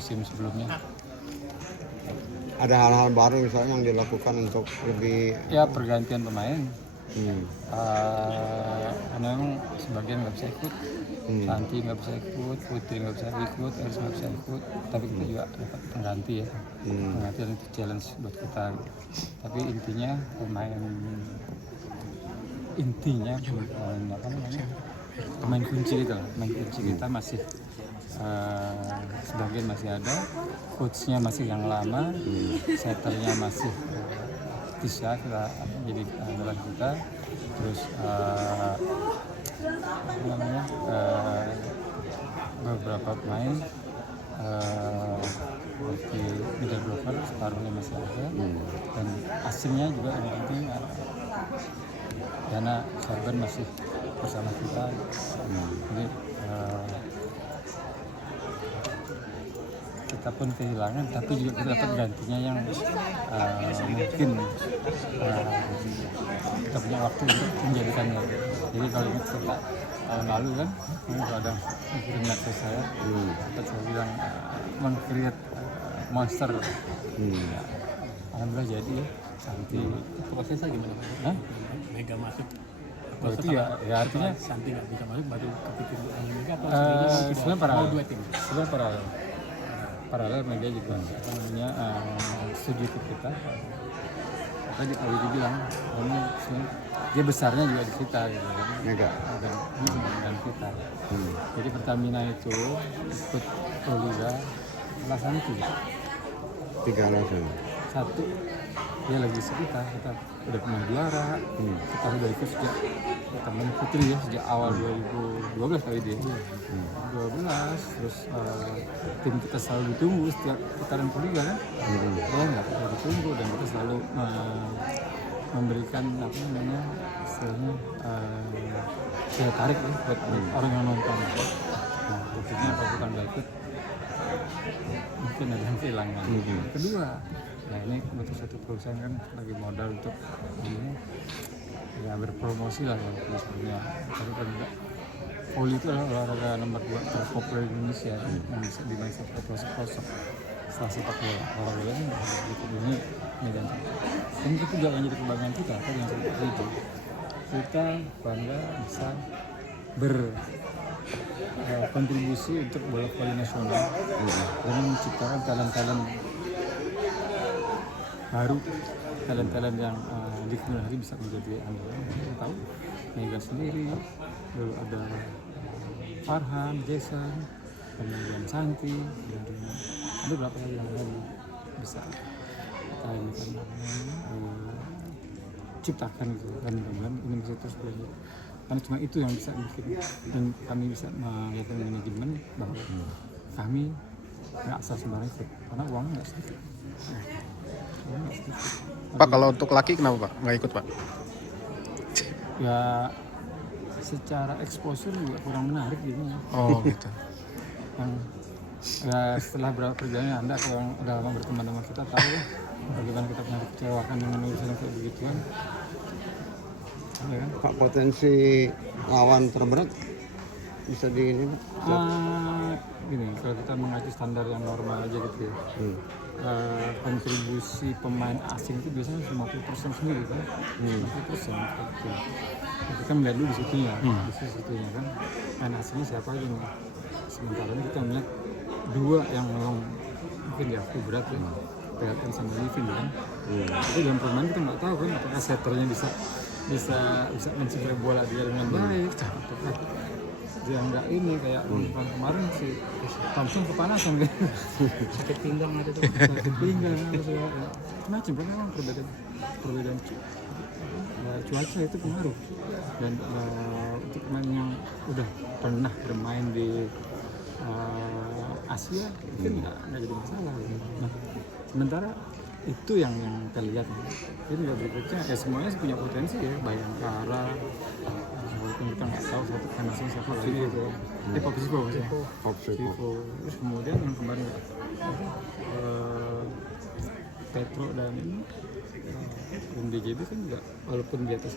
musim sebelumnya. Ada hal-hal baru misalnya yang dilakukan untuk lebih Ya pergantian pemain. hmm. Karena memang sebagian nggak bisa ikut, Santi nggak bisa ikut, Putri nggak bisa ikut, Eris nggak bisa ikut, tapi kita juga dapat pengganti ya, pengganti dan itu challenge buat kita. Tapi intinya pemain pemain kunci gitu lah, pemain kunci kita masih sebagian masih ada, coachnya masih yang lama, setternya masih Tisha kita jadi andalan kita, terus beberapa pemain seperti middle blocker separuhnya masih ada, dan asingnya juga yang penting Yana Sorban masih bersama kita. Jadi kita pun kehilangan, tapi juga kita dapat gantinya yang mungkin kita punya waktu untuk menjadikannya. Jadi kalau ingat kita tahun lalu kan, kalau ada kirim medsos saya, saya bilang meng-create monster. Alhamdulillah jadi ya. Santi prosesnya gimana? Mega masuk. Oh, itu ya artinya Santi nggak bisa masuk baru kepikir Mega atau sebenarnya paralel Mega juga setuju ke kita. Tadi Pak Widi bilang, dia besarnya juga di kita gitu. Mega Dan kita. Jadi Pertamina itu ikut Proliga alasannya 3 alasan. 1, dia lagi kita udah pernah juara, kita udah ikut sejak teman Putri ya, sejak awal 2012 kali dia 12, terus tim kita selalu ditunggu setiap putaran Proliga kan, ya nggak pernah ditunggu, dan kita selalu memberikan istilahnya daya tarik ya buat orang yang nonton. Nah, buktinya kalau kita nggak ikut mungkin ada yang kehilangan. Kedua, nah ini untuk satu perusahaan kan lagi modal untuk berpromosi lah ya sebetulnya. Tapi kan enggak, voli itu adalah olahraga nomor 2 terpopuler di Indonesia yang bisa dimain secara pelosok setelah sepak bola. Olahraga ini ini medan. Dan itu juga menjadi kebanggaan kita tadi yang seperti itu. Kita bangga bisa berkontribusi untuk bola voli nasional dengan menciptakan talent-talent baru, talent-talent yang di kemudian hari bisa menjadi andalan. Kita tahu Mega sendiri, lalu ada Farhan, Jason, kemudian Santi, dan ada beberapa lagi yang lain bisa kita ini ciptakan gitu, dan mudah-mudahan ini bisa terus berlanjut. Karena cuma itu yang bisa bikin, dan kami bisa meyakinkan manajemen bahwa kami nggak asal sembarang ikut, karena uangnya nggak sedikit. Pak, kalau untuk laki kenapa Pak nggak ikut Pak? Ya secara exposure juga kurang menarik gitu. Oh gitu. Yang ya setelah berapa perjalanan Anda kalau yang udah lama berteman sama kita tahu ya bagaimana kita pernah dikecewakan dengan urusan kayak begituan. Ya kan? Pak, potensi lawan terberat bisa di ini? Gini, kalau kita mengacu standar yang normal aja gitu ya. Kontribusi pemain asing itu biasanya 50% sendiri kan, 50%. Kita kan melihat dulu di situnya, kan, pemain asingnya siapa aja nih. Sementara ini kita melihat 2 yang memang mungkin diakui berat ya, Pelton sama Livin kan. Tapi dalam permainan kita nggak tahu kan, apakah setternya bisa mencegah bola dia dengan baik, apakah dia nggak ini kayak kemarin si Thompson kepanasan kan, sakit pinggang ada tuh, macam kan, memang perbedaan cuaca itu pengaruh, dan untuk pemain yang udah pernah bermain di Asia itu nggak jadi masalah. Nah, sementara itu yang kita lihat. Jadi berikutnya ya semuanya punya potensi ya, Bayangkara, walaupun kita nggak tahu satu kanasnya siapa lagi gitu. Vivo. Terus kemudian yang kemarin Petro dan DJB kan juga walaupun di atas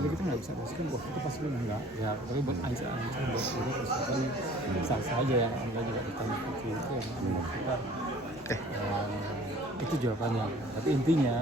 Jadi kita nggak bisa pastikan wah itu pasti enggak ya, tapi buat Aisyah buat kita persiapan sah-sah aja yang Anda juga ditanya seperti itu yang Anda lakukan. Itu jawabannya, tapi intinya